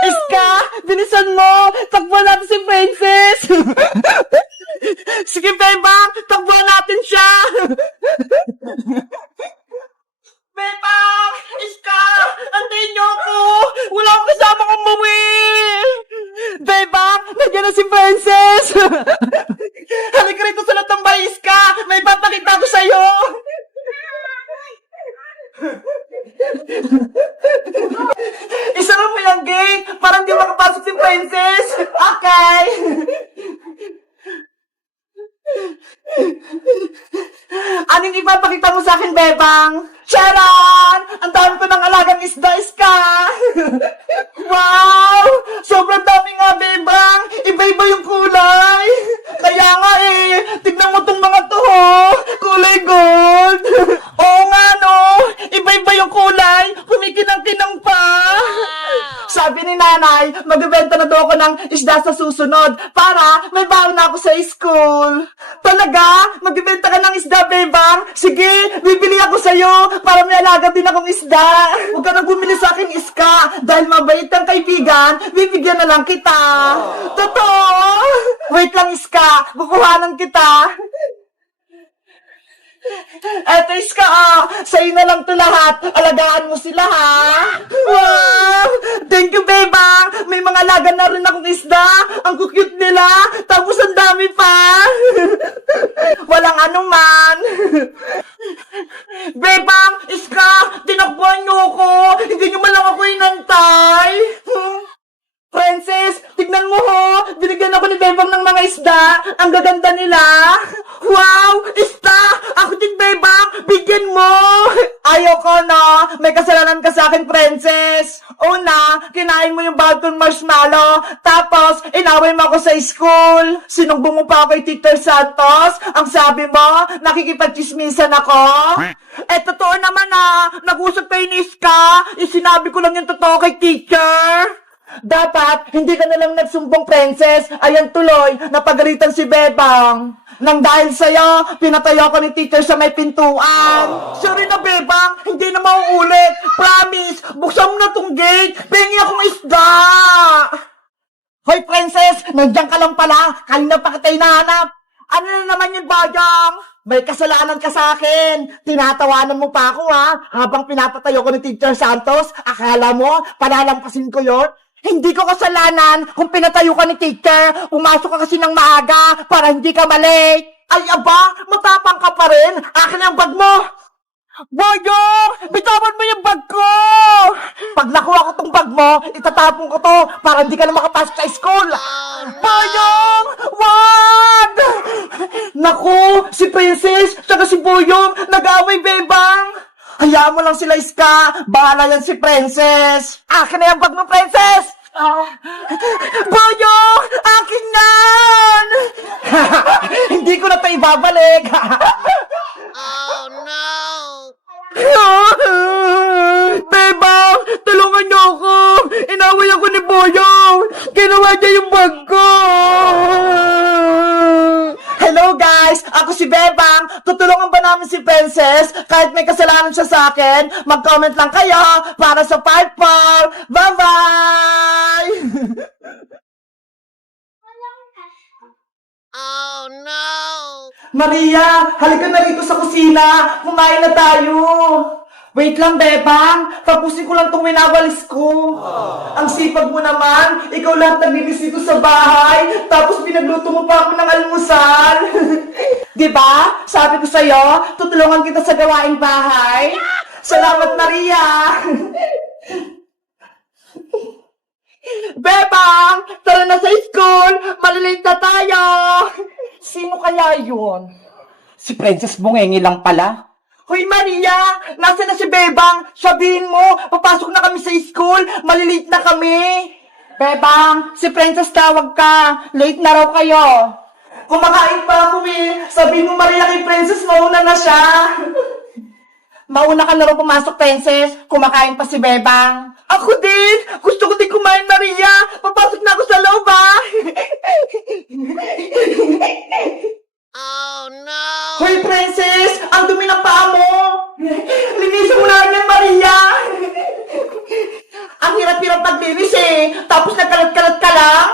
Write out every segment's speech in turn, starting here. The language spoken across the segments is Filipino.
Iska, bilisan mo! Takbuhan natin si Princess! Sige, Bebang! Takbuhan natin siya! Bebang! Iska! Antayin niyo ako! Wala akong kasama kong umuwi! Bebang! Nandiyan na si Princess! Halika rito sa latambay, Iska! May papakita ko sa'yo! Isara mo yung gate para hindi makapasok si Princess. Okay. Anong ipapakita mo sa akin, Bebang? Charan! Ang dami ko ng alagang isda, Iska! Wow! Sobrang dami nga, Bebang! Iba-iba yung kulay! Kaya nga tignan mo tong mga to, kulay gold! Oo nga, no! Iba-iba yung kulay! Kumikinang-kinang pa! Sabi ni nanay, magbibenta na daw ako ng isda sa susunod para may baon na ako sa school. Talaga? Magbibenta ka ng isda, Bebang? Sige, bibili ako sa'yo para may alaga din akong isda. Huwag ka nang bumili sa akin, Iska. Dahil mabait kang kaibigan, bibigyan na lang kita. Totoo? Wait lang, Iska. Kukuhanan kita. Eto, Iska, sa'yo na lang to lahat. Alagaan mo sila, ha? Wow! Thank you, Bebang! May mga alaga na rin akong isda. Ang cute nila. Tapos ang dami pa. Walang anuman. Bebang! Iska! Tinakbuhan niyo ako! Hindi niyo man lang ako inantay! Princess! Tignan mo ho! Binigyan ako ni Bebang ng mga isda! Ang gaganda nila! Wow! Isda! Ako din, Bebang! Bigyan mo! Ayoko na! May kasalanan ka sa akin, Princess! Una, kinain mo yung bagong marshmallow. Tapos, inaway mo ako sa school. Sinumbong mo pa ako kay Teacher Santos. Ang sabi mo, nakikipagchismisan ako. Eh, totoo naman nag-usap kayo ni Iska. Sinabi ko lang yung totoo kay Teacher. Dapat, hindi ka nalang nagsumbong, Princess. Ayan tuloy, napagalitan si Bebang. Nang dahil sa'yo, pinatayo ko ni Teacher sa may pintuan. Sorry na, Bebang, hindi na mauulit. Promise, buksan mo na tong gate. Pengi akong isda. Hoy, Princess, nandiyan ka lang pala. Kanina pa kita hinahanap. Ano na naman yun, Bajang? May kasalanan ka sa akin. Tinatawanan mo pa ako, ha? Habang pinapatayo ko ni Teacher Santos, akala mo, palalampasin ko yon? Hindi ko kasalanan kung pinatayo ka ni Teacher. Pumasok ka kasi ng maaga para hindi ka malate. Ay, aba, matapang ka pa rin. Akin ang bag mo. Boyong, bitawan mo yung bag ko. Pag nakuha ko tong bag mo, itatapon ko to para hindi ka na makapasok sa school. Boyong, wag! Naku, si Princess, saka si Boyong, nag-away, Bebang. Hayaan mo lang sila, Iska. Bahala yan si Princess. Akin na yung bag mo, Princess. Boyong! Akin yan! Hindi ko na ito ibabalik. Oh no! Bebang! Tulungan niyo ako! Inaway ako ni Boyong! Ginawa niya yung bag ko! Hello guys! Ako si Bebang! Tutulungan ba namin si Princess? Kahit may kasalanan siya sa akin, mag-comment lang kayo para sa 5-4! Bye-bye! Oh no! Maria! Halika na rito sa kusina! Kumain na tayo! Wait lang, Bebang! Tapusin ko lang itong winawalis ko! Ang sipag mo naman! Ikaw lahat naglinis dito sa bahay! Tapos pinagluto mo pa ako ng almusal! Diba? Sabi ko sa'yo, tutulungan kita sa gawaing bahay! Salamat, Maria! Bebang! Tara na sa school! Malilate na tayo! Sino kaya yun? Si Princess Bungengi lang pala. Hoy, Maria! Nasaan na si Bebang? Sabihin mo, papasok na kami sa school. Malilate na kami. Bebang, si Princess tawag ka. Late na raw kayo. Kumakain pa ako Sabihin mo, Maria, kay Princess, mauna na siya. Mauna ka na raw pumasok, Princess. Kumakain pa si Bebang. Ako din! Gusto ko din kumain, Maria! Papasok na ako sa loob, Oh no! Hoy, Princess! Ang dumi ng paa mo! Linisin mo na yan, Maria! malinis eh. Tapos nagkalat-kalat ka lang.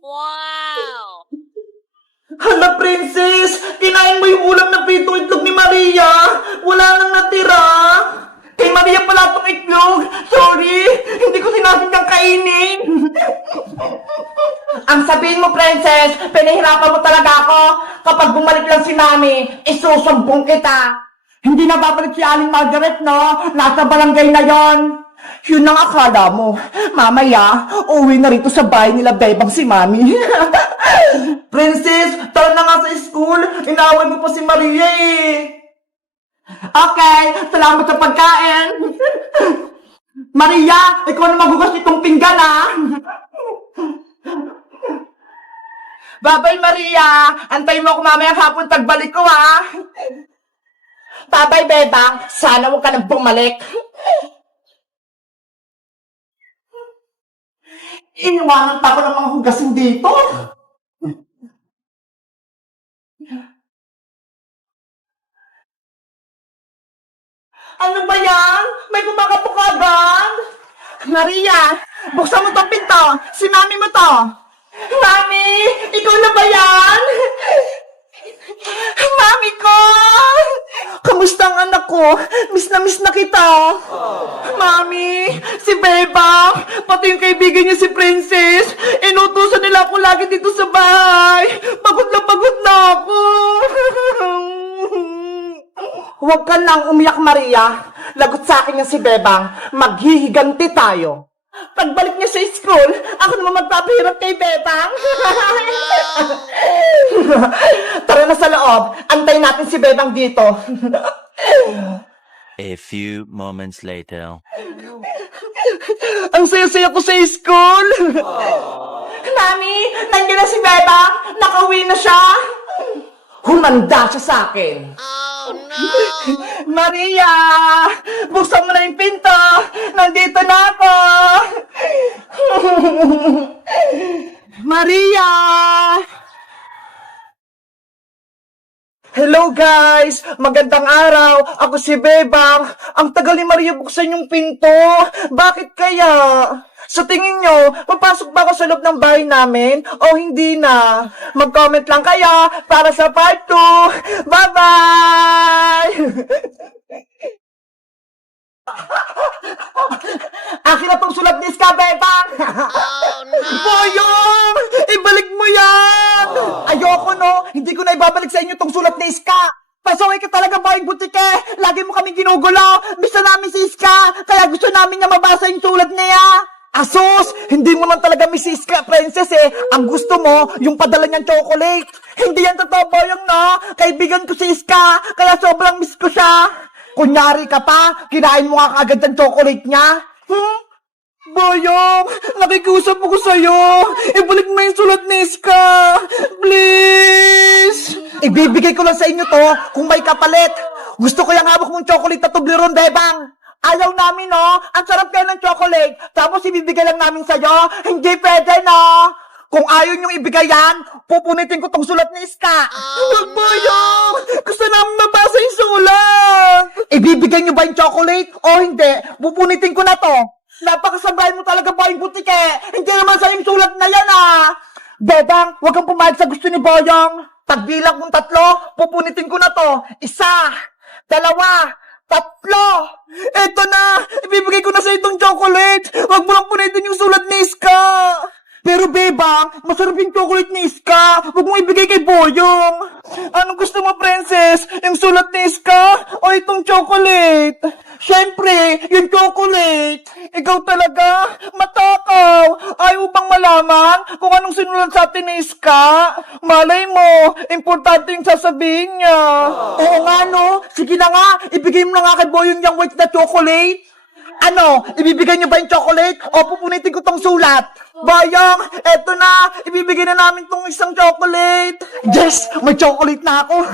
Wow! Hala, princess! Kinain mo yung ulam na pritong itlog ni Maria! Wala nang natira! Kay Maria pala itong itlog! Sorry! Hindi ko sinasadyang kainin! Ang sabihin mo, princess, pinahirapan mo talaga ako. Kapag bumalik lang si Mami, isusumbong kita. Hindi na babalik si Aling Margaret, no? Nasa barangay na yon. Yun ang akala mo. Mamaya, uwi na rito sa bahay nila Bebang si Mami. Princess, tara na nga sa school. Inaaway mo pa si Maria eh. Okay, salamat sa pagkain. Maria, ikaw na maghugas itong pinggan ah. Bye-bye, Maria. Antayin mo ako mamaya hapon pagbalik ko ah. Bye-bye, Bebang. Sana huwag ka nang bumalik. Iniwanan pa ako ng mga hugasin dito. Ano ba yan? May kumakatok agad? Maria, buksan mo tong pinto. Si Mami mo to. Mami, ikaw na ba yan? Mami ko! Kamusta ang anak ko? Miss na kita. Mami, si Beba, pati yung kaibigan niya si Princess, inutusan nila ako lagi dito sa bahay. Pagod na ako. Huwag ka nang umiyak, Maria. Lagot sa akin yung si Bebang. Maghihiganti tayo. Pagbalik niya sa school, ako naman magpapahirap kay Bebang. Tara na sa loob. Antayin natin si Bebang dito. A few moments later. Ang saya-saya ko sa school. Mami, nandiyan na si Bebang. Nakauwi na siya. Humanda siya sa akin. Oh no! Maria! Buksan mo na yung pinto! Nandito na ako! Maria! Hello guys! Magandang araw! Ako si Bebang. Ang tagal ni Maria buksan yung pinto. Bakit kaya? Sa tingin nyo, papasok ba ako sa loob ng bahay namin o hindi na? Mag-comment lang kaya para sa part 2. Bye-bye! Akin na tong sulat ni Ska, Bebang! Oh no! Boyong! Ibalik mo yan! Ayoko no! Hindi ko na ibabalik sa inyo tong sulat ni Ska! Pasaway ka talaga, Boyong Butike! Lagi mo kami ginugulo! Gusto namin si Ska! Kaya gusto namin niya mabasa yung sulat niya! Asos! Hindi mo man talaga miss si Ska, princess eh! Ang gusto mo, yung padala niyang chocolate! Hindi yan totoo, Boyong, no? Kaibigan ko si Ska! Kaya sobrang miss ko siya! Kunyari ka pa, kinain mo nga kaagad ang chocolate niya. Boyong, nakikusap ako sa'yo. Ibalik mo yung sulat ni Ska. Please. Ibibigay ko lang sa inyo to kung may kapalit. Gusto ko yung hawak mong chocolate na Toblerone, Bebang. Ayaw namin, no? Ang sarap kayo ng chocolate. Tapos ibibigay lang namin sa'yo. Hindi pwede, no? Kung ayaw niyong ibigay yan, pupunitin ko tong sulat ni Ska. Huwag, Boyong! Gusto namin mabasa yung sulat! Ibibigay niyo ba yung chocolate o hindi? Pupunitin ko na to. Napakasabay mo talaga, Boyong Butike. Hindi naman sa yung sulat na yan, ah. Bebang, huwag kang pumayag sa gusto ni Boyong. Pagbilang kong 3, pupunitin ko na to. 1, 2, 3. Eto na! Ibibigay ko na sa itong chocolate! Huwag mo lang punitin yung sulat ni Ska! Pero Bebang, masarap yung chocolate ni Ska! Huwag mong ibigay kay Boyong! Anong gusto mo, princess? Yung sulat ni Ska o itong chocolate? Siyempre, yung chocolate! Ikaw talaga? Matakaw! Ayaw bang malaman kung anong sinulat sa atin ni Ska? Malay mo, importante yung sasabihin niya. Oo nga, no? Sige na nga, ibigay mo na nga kay Boyong yung white na chocolate. Ano? Ibibigay niyo ba yung chocolate o pupunitin ko tong sulat? Boyong, eto na! Ibibigay na namin tong isang chocolate! Yes! May chocolate na ako!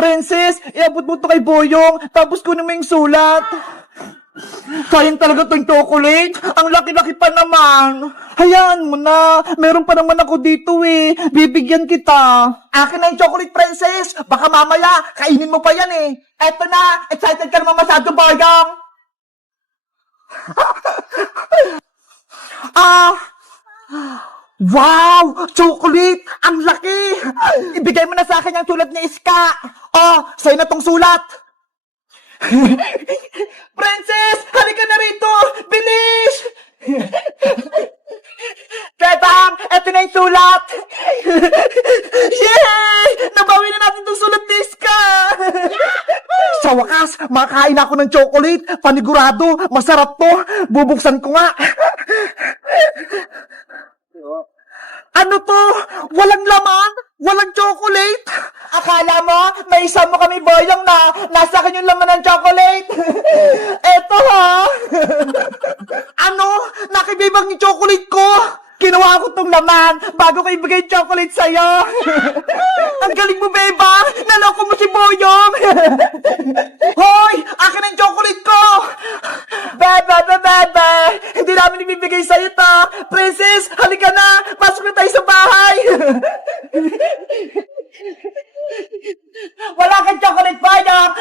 Princess, iabot mo to kay Boyong, tapos kunin mo yung sulat. Sayang talaga tong chocolate. Ang laki-laki pa naman. Hayaan mo na. Meron pa naman ako dito eh. Bibigyan kita. Akin na yung chocolate, princess. Baka mamaya, kainin mo pa yan eh. Eto na. Excited ka naman masyado, Boyong. Wow! Chocolate! Ang laki! Ibigay mo na sa akin yung sulat ni Iska. Oh, sa'yo na tong sulat. Princess! Halika na rito! Bilis! Bebang! Eto na yung sulat! Yay! Nabawi na natin tong sulat ni Iska! Sa wakas, makakain ako ng chocolate. Panigurado, masarap to. Bubuksan ko nga. Ano to? Walang laman? Walang chocolate? Akala mo, may isa mo kami boyong na nasa akin yung laman ng chocolate? Eto ha? Ano? Nakibibang yung chocolate ko? Kinuha ko tong laman bago ko ibigay yung chocolate sa'yo. Ang galing mo, Beba! Naloko mo si Boyong! Hoy! Akin ang chocolate ko! Bebe! Hindi namin ibibigay sa'yo to! Princess, halika na! Pasok na tayo sa bahay! Wala kang chocolate, Boyong!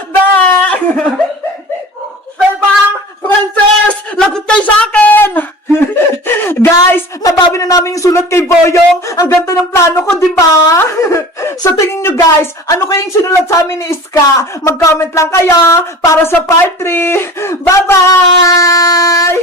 Bebang! Princess! Lagot kayo sa akin! Guys, nabawi na namin yung sulat kay Boyong. Ang ganda ng plano ko, di ba? Sa tingin nyo guys, ano kayang sinulat sa amin ni Iska? Mag-comment lang kayo para sa part 3. Bye-bye!